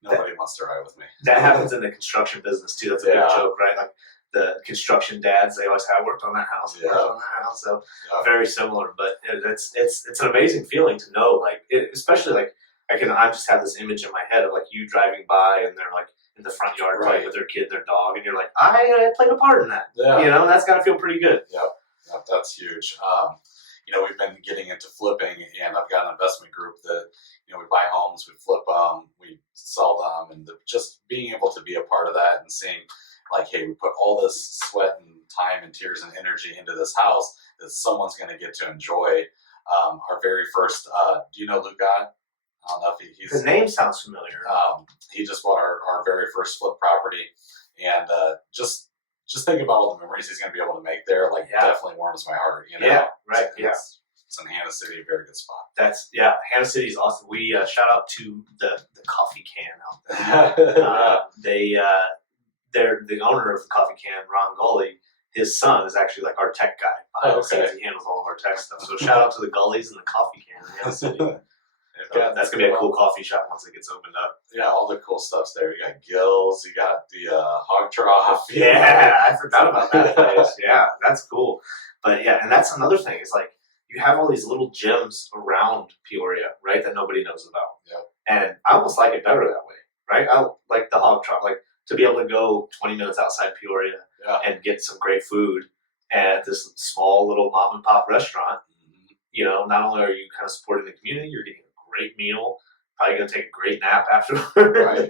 nobody wants to ride with me. That happens in the construction business too. That's a big joke, right? Like the construction dads, they always have worked on that house, So very similar, but it's an amazing feeling to know, like especially like I just have this image in my head of like you driving by and they're like in the front yard playing with their kid, their dog, and you're like, I played a part in that. Yeah. That's got to feel pretty good. Yep, that's huge. We've been getting into flipping, and I've got an investment group that, we buy homes, we flip them, we sell them, and just being able to be a part of that and seeing, like, hey, we put all this sweat and time and tears and energy into this house that someone's going to get to enjoy. Our very first, do you know Luke Gott? I don't know if he's... The name sounds familiar. He just bought our very first flip property, and just think about all the memories he's going to be able to make there. Like, definitely warms my heart. Yeah, right. It's in Hannah City, a very good spot. Hannah City is awesome. We shout out to the coffee can out there. They're the owner of the coffee can, Ron Gully. His son is actually like our tech guy. He handles all of our tech stuff. So shout out to the Gullies and the coffee can in Hannah City. That's gonna be a cool coffee shop once it gets opened up. Yeah, all the cool stuff's there. You got Gills, you got the Hog Trough. Yeah, I forgot about that place. Yeah, that's cool. But and that's another thing. It's like you have all these little gems around Peoria, right, that nobody knows about. Yeah. And I almost like it better that way, right? I like the Hog Trough, like to be able to go 20 minutes outside Peoria and get some great food at this small little mom and pop restaurant. Mm-hmm. Not only are you kind of supporting the community, you're getting great meal, probably gonna take a great nap afterwards. Right.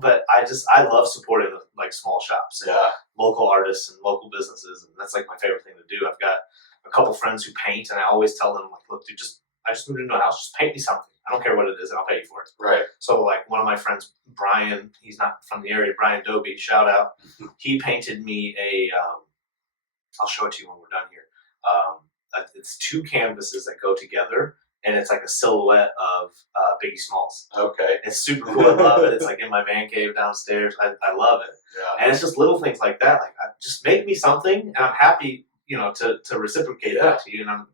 But I love supporting like small shops and Yeah. local artists and local businesses, and that's like my favorite thing to do. I've got a couple friends who paint, and I always tell them, like, look, dude, I just moved into a house, just paint me something. I don't care what it is, and I'll pay you for it. Right. So like one of my friends, Brian, he's not from the area, Brian Doby, shout out. He painted me I'll show it to you when we're done here. It's 2 canvases that go together, and it's like a silhouette of Biggie Smalls. Okay. It's super cool. I love it. It's like in my man cave downstairs. I love it. Yeah. And it's just little things like that. Like, just make me something, and I'm happy, to reciprocate that to you. And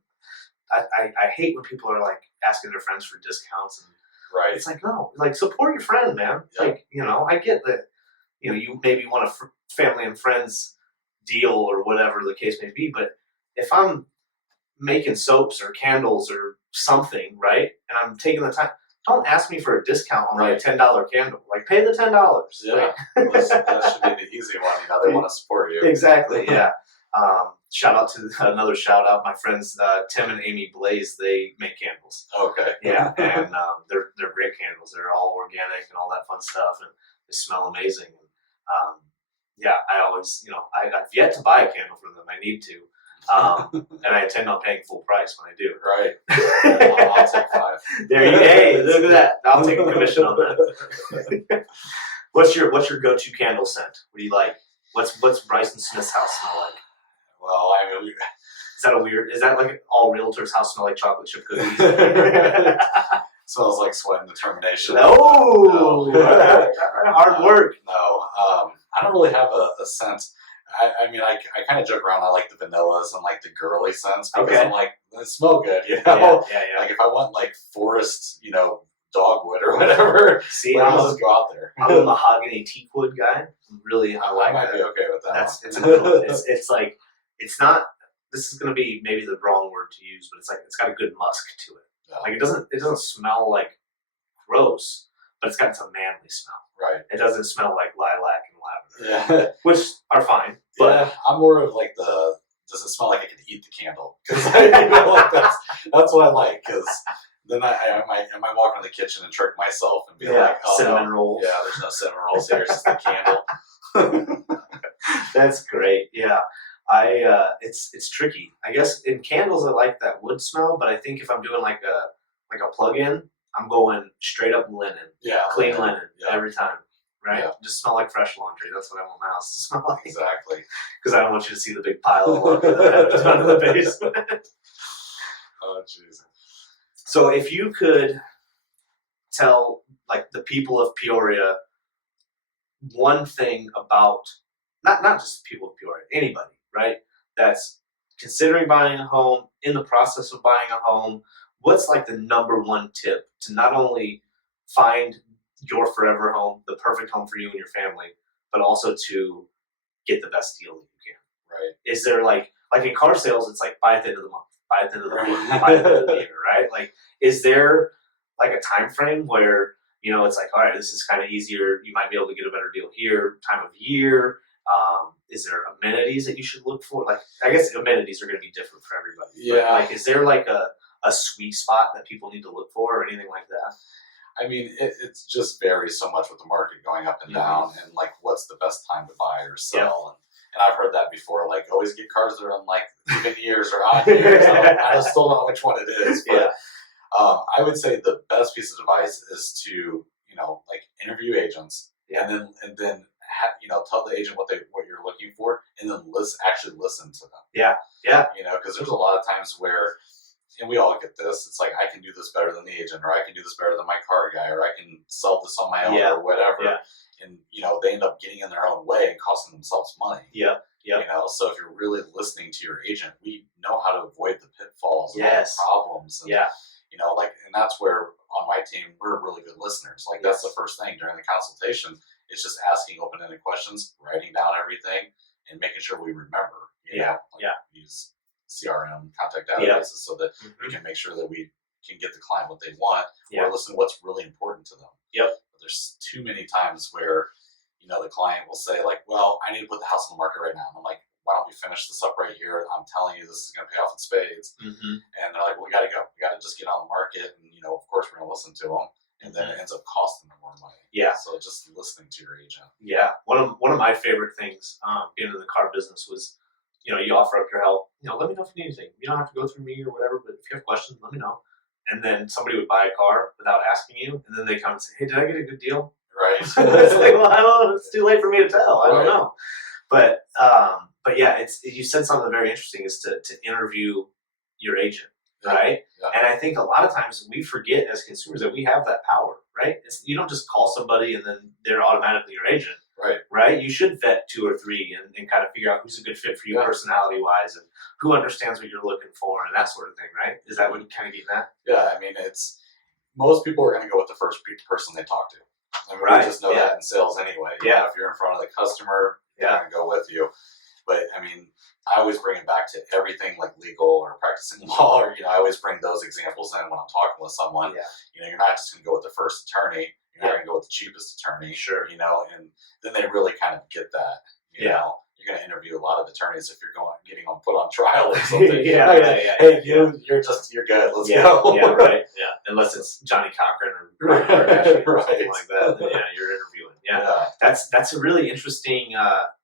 I hate when people are like asking their friends for discounts, and Right. it's like, no, like, support your friend, man. Yeah. Like, I get that, you maybe want a family and friends deal or whatever the case may be, but if I'm making soaps or candles or something, right, and I'm taking the time, don't ask me for a discount on my $10 candle. Like, pay the $10. Yeah. Like, that should be the easy one. They want to support you. Exactly. Yeah. Shout out to another shout out. My friends Tim and Amy Blaze. They make candles. Okay. Yeah, and they're great candles. They're all organic and all that fun stuff, and they smell amazing. And yeah, I always, I've yet to buy a candle from them. I need to. And I intend on paying full price when I do. Right. I'll take 5. There you go. Hey, look at that. I'll take a commission on that. What's your go-to candle scent? What do you like? What's Bryson Smith's house smell like? Well, I mean, Is that like all realtors' house smell like chocolate chip cookies? smells like sweat and determination. No. Hard work. No. I don't really have a scent. I mean, I kind of joke around. I like the vanillas and like the girly scents because I'm like, they smell good, Yeah. Like if I want like forest, dogwood or whatever, See, I'll just go out there. I'm a mahogany teakwood guy. Really, I like I might that. be okay with that. It's a good one. It's like, it's not. This is going to be maybe the wrong word to use, but it's like, it's got a good musk to it. Yeah. Like, it doesn't smell like gross, but it's got some manly smell. Right. It doesn't smell like lilac and lavender. Yeah. Which are fine. But yeah, I'm more of like does it smell like I can eat the candle? Because I feel like that's what I like. Because then I might walk in the kitchen and trick myself and be like, oh, cinnamon rolls. Yeah, there's no cinnamon rolls here. It's just the candle. That's great. Yeah. It's tricky. I guess in candles I like that wood smell, but I think if I'm doing like a plug-in, I'm going straight up linen. Yeah, clean linen every time. Right? Yeah. Just smell like fresh laundry. That's what I want my house to smell like. Exactly. Because I don't want you to see the big pile of laundry that I have done in the basement. Oh, jeez. So if you could tell like the people of Peoria one thing about not just people of Peoria, anybody, right, that's considering buying a home, in the process of buying a home, what's like the number one tip to not only find your forever home, the perfect home for you and your family, but also to get the best deal that you can? Right. Is there like in car sales, it's like buy at the end of the month, buy at the end of the quarter, buy at the end of the year, right? Like, is there like a time frame where, it's like, all right, this is kind of easier, you might be able to get a better deal here, time of year? Is there amenities that you should look for? Like, I guess amenities are going to be different for everybody. Yeah. But like, is there like a sweet spot that people need to look for or anything like that? I mean, it just varies so much with the market going up and down, and like what's the best time to buy or sell. And I've heard that before, like always get cars that are on like even years or odd years. I still don't know which one it is. But I would say the best piece of advice is to, like interview agents and then tell the agent what you're looking for, and then actually listen to them. Yeah. Because there's a lot of times where, and we all get this, it's like, I can do this better than the agent, or I can do this better than my car guy, or I can sell this on my own, or whatever. Yeah. And, they end up getting in their own way and costing themselves money. Yeah. So if you're really listening to your agent, we know how to avoid the pitfalls and all the problems. And, and that's where on my team, we're really good listeners. Like, that's the first thing during the consultation. It's just asking open-ended questions, writing down everything, and making sure we remember. Use CRM, contact databases, so that we can make sure that we can get the client what they want, or listen to what's really important to them. But there's too many times where, the client will say like, well, I need to put the house on the market right now. And I'm like, why don't we finish this up right here? I'm telling you, this is going to pay off in spades. And they're like, well, we got to go. We got to just get on the market. And, of course, we're going to listen to them. And then it ends up costing them more money. Yeah. So just listening to your agent. Yeah. One of my favorite things being in the car business was, you offer up your help. Let me know if you need anything. You don't have to go through me or whatever, but if you have questions, let me know. And then somebody would buy a car without asking you, and then they come and say, "Hey, did I get a good deal?" Right. It's like, well, I don't know. It's too late for me to tell. I don't Right. know. But yeah, you said something very interesting is to interview your agent, right? Yeah. And I think a lot of times we forget as consumers that we have that power, right? You don't just call somebody and then they're automatically your agent, right? You should vet 2 or 3 and kind of figure out who's a good fit for you personality wise and who understands what you're looking for and that sort of thing, right? Is that what you kind of getting at? Yeah, I mean, most people are going to go with the first person they talk to. I mean, we just know that in sales anyway. If you're in front of the customer, they're going to go with you. But I mean, I always bring it back to everything like legal or practicing law, or I always bring those examples in when I'm talking with someone. You're not just going to go with the first attorney. You're not going to go with the cheapest attorney. Sure. And then they really kind of get that. You know, you're going to interview a lot of attorneys if you're getting them put on trial or something. Hey, you're good. Let's go. Yeah, right. Yeah, unless it's Johnny Cochran or something like that. Then, you're interviewing. Yeah. That's a really interesting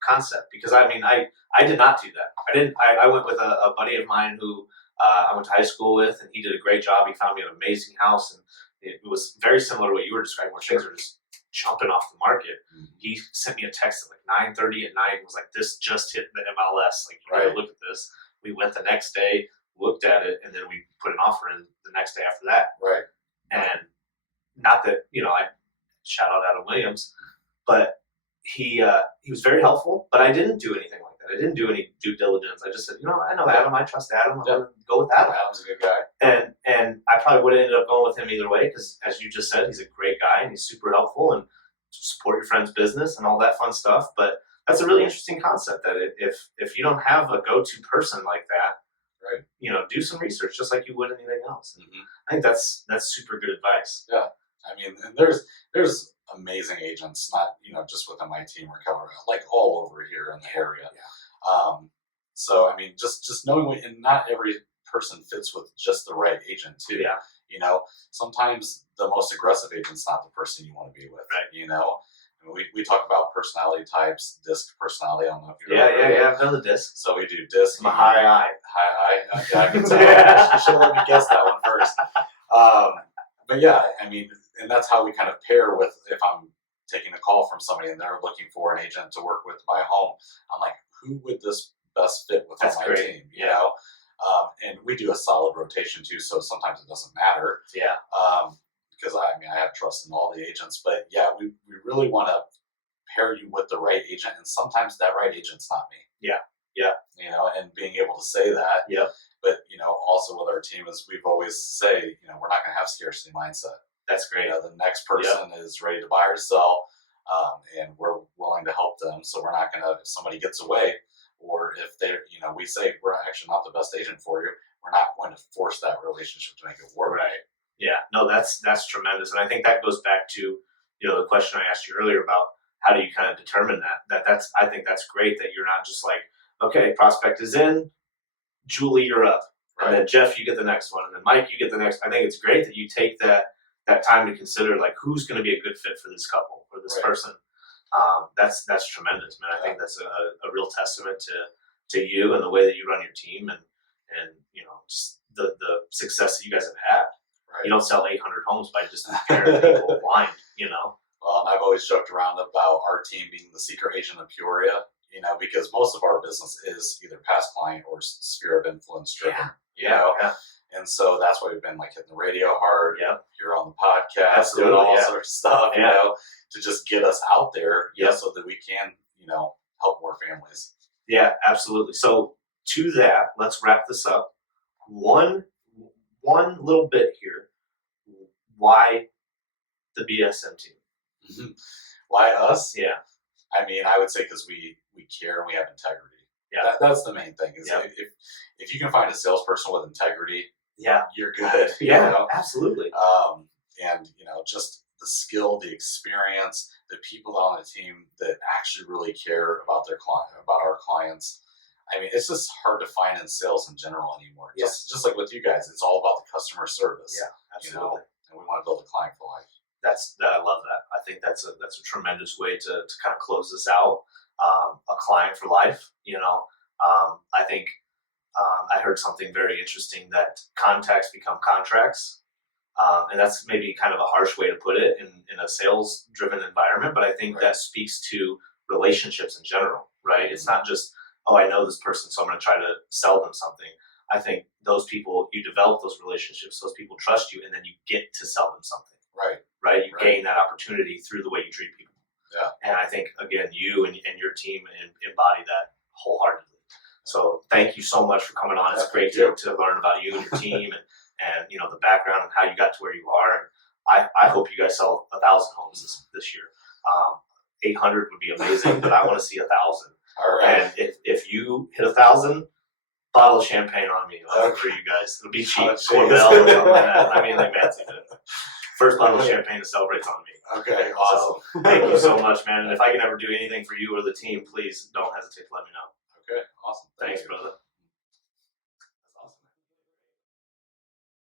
concept because I mean I did not do that. I went with a buddy of mine who I went to high school with, and he did a great job. He found me an amazing house, and it was very similar to what you were describing, where things were just jumping off the market. He sent me a text at like 9:30 at night and was like, "This just hit the MLS. Like, you gotta look at this." We went the next day, looked at it, and then we put an offer in the next day after that. Right. And not that I shout out Adam Williams, but he was very helpful. But I didn't do anything like that. I didn't do any due diligence. I just said, I know Adam. I trust Adam. I'm gonna go with Adam. Adam's a good guy. And I probably would have ended up going with him either way because, as you just said, he's a great guy and he's super helpful and support your friend's business and all that fun stuff. But that's a really interesting concept that if you don't have a go-to person like that, do some research just like you would anything else. And I think that's super good advice. Yeah, I mean, and there's amazing agents, not just within my team or Keller, like all over here in the area. So I mean, just knowing and not every person fits with just the right agent too. Sometimes the most aggressive agent's not the person you want to be with. We talk about personality types, DISC personality. I don't know if you're I've done the DISC. So we do DISC. I'm a high I. I can tell. You should let me guess that one first. But yeah, I mean, and that's how we kind of pair with if I'm taking a call from somebody and they're looking for an agent to work with to buy a home. I'm like, who would this best fit with on my team? And we do a solid rotation too, so sometimes it doesn't matter. Because I have trust in all the agents, but we really want to pair you with the right agent, and sometimes that right agent's not me. And being able to say that. But also with our team is we've always say we're not going to have scarcity mindset. That's great. The next person is ready to buy or sell, and we're willing to help them. So we're not going to if somebody gets away, or if they we say we're actually not the best agent for you. We're not going to force that relationship to make it work. Right. Yeah, no, that's tremendous, and I think that goes back to the question I asked you earlier about how do you kind of determine that. I think that's great that you're not just like, okay, prospect is in, Julie, you're up, and then Jeff, you get the next one, and then Mike, you get the next. I think it's great that you take that time to consider like who's going to be a good fit for this couple or this person. That's tremendous, man. I think that's a real testament to you and the way that you run your team and just the success that you guys have had. You don't sell 800 homes by just pairing people blind, Well, and I've always joked around about our team being the secret agent of Peoria, because most of our business is either past client or sphere of influence driven. And so that's why we've been like hitting the radio hard. You're on the podcast, doing all sorts of stuff, to just get us out there, so that we can, help more families. Yeah, absolutely. So to that, let's wrap this up. One little bit here. Why the Bsm Team? Why us? Yeah. I mean, I would say because we care and we have integrity. That's the main thing. Is if you can find a salesperson with integrity, you're good. Absolutely. And just the skill, the experience, the people on the team that actually really care about their client, about our clients. I mean, it's just hard to find in sales in general anymore. Just like with you guys, it's all about the customer service. Yeah, absolutely. And we want to build a client for life. I love that. I think that's a tremendous way to kind of close this out. A client for life. I think I heard something very interesting, that contacts become contracts. And that's maybe kind of a harsh way to put it in a sales driven environment, but I think that speaks to relationships in general, right? It's not just, oh, I know this person, so I'm going to try to sell them something. I think those people, you develop those relationships, those people trust you, and then you get to sell them something. Right? You gain that opportunity through the way you treat people. Yeah. And I think, again, you and your team embody that wholeheartedly. So thank you so much for coming on. It's great to learn about you and your team and the background and how you got to where you are. And I hope you guys sell 1,000 homes this year. 800 would be amazing, but I want to see 1,000. All right. And if you hit 1,000, bottle of champagne on me for you guys. It'll be cheap. Corbel or something like that. I mean, like Betsy did. First bottle of champagne to celebrate on me. Okay, awesome. So, thank you so much, man. And if I can ever do anything for you or the team, please don't hesitate to let me know. Okay, awesome. Thanks, brother.